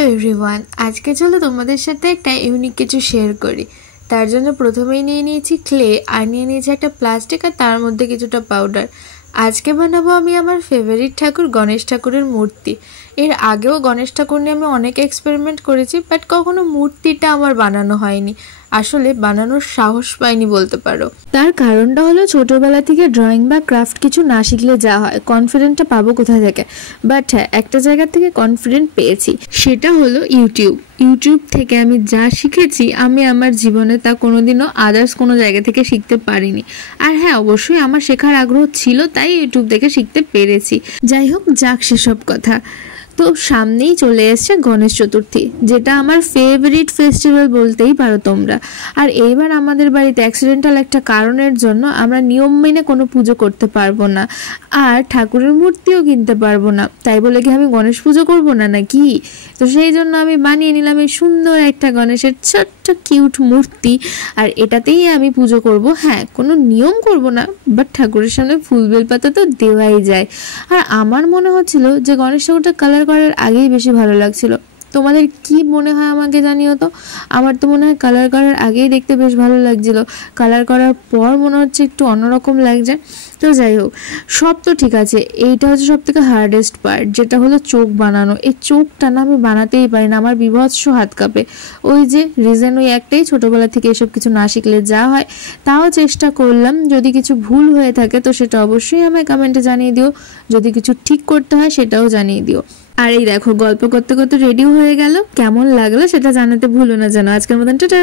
Hello everyone, আজকে চলো তোমাদের সাথে একটা ইউনিক কিছু শেয়ার করি। তার জন্য প্রথমেই নিয়ে নিয়েছি ক্লে, আর নিয়ে নিয়েছি একটা প্লাস্টিক, আর তার মধ্যে কিছুটা পাউডার। আজকে বানাবো আমি আমার ফেভারিট ঠাকুর গণেশ ঠাকুরের মূর্তি। এর আগেও গণেশ ঠাকুর নিয়ে আমি অনেক এক্সপেরিমেন্ট করেছি, বাট কখনো মূর্তিটা আমার বানানো হয়নি। আসলে বানানোর সাহস পাইনি বলতে পারো। তার কারণটা হলো ছোটবেলা থেকে ড্রয়িং বা ক্রাফট কিছু না শিখলে যা হয়, কনফিডেন্টটা পাবো কোথা থেকে। বাট হ্যাঁ, একটা জায়গা থেকে কনফিডেন্ট পেয়েছি, সেটা হলো ইউটিউব থেকে আমি যা শিখেছি আমি আমার জীবনে তা কোনোদিনও আদার্স কোনো জায়গা থেকে শিখতে পারিনি। আর হ্যাঁ, অবশ্যই আমার শেখার আগ্রহ ছিল, তাই ইউটিউব থেকে শিখতে পেরেছি। যাই হোক, যাক সেসব কথা। তো সামনেই চলে এসছে গণেশ চতুর্থী, যেটা আমার ফেভারিট ফেস্টিভ্যাল বলতেই পারো তোমরা। আর এইবার আমাদের বাড়িতে অ্যাক্সিডেন্টাল একটা কারণের জন্য আমরা নিয়ম মেনে কোনো পুজো করতে পারবো না, আর ঠাকুরের মূর্তিও কিনতে পারবো না। তাই বলে কি আমি গণেশ পুজো করবো না নাকি? তো সেই জন্য আমি বানিয়ে নিলাম এই সুন্দর একটা গণেশের ছোট্ট কিউট মূর্তি, আর এটাতেই আমি পুজো করব। হ্যাঁ, কোনো নিয়ম করব না, বাট ঠাকুরের সামনে ফুল বেলপাতা তো দেওয়াই যায়। আর আমার মনে হচ্ছিল যে গণেশ ঠাকুরটা কালার করার আগেই বেশি ভালো লাগছিল। তোমাদের কি মনে হয় আমাকে জানিও তো। আমার তো মনে হয় কালার করার আগেই দেখতে বেশ ভালো লাগছিল, কালার করার পর মনে হচ্ছে একটু অন্যরকম লাগছে। তো যাই হোক, সব তো ঠিক আছে, এইটা হচ্ছে সব থেকে হার্ডেস্ট পার্ট, যেটা হলো চোখ বানানো। এই চোখটা না আমি বানাতেই পারি না, আমার বিভৎস হাত কাঁপে। ওই যে রিজন ওই একটাই, ছোটোবেলা থেকে এসব কিছু না শিখলে যা হয়। তাও চেষ্টা করলাম, যদি কিছু ভুল হয়ে থাকে তো সেটা অবশ্যই আমায় কমেন্টে জানিয়ে দিও, যদি কিছু ঠিক করতে হয় সেটাও জানিয়ে দিও। আর এই দেখো, গল্প করতে করতে রেডি হয়ে গেল। কেমন লাগলো সেটা জানাতে ভুলো না যেন। আজকের মতন টাটা।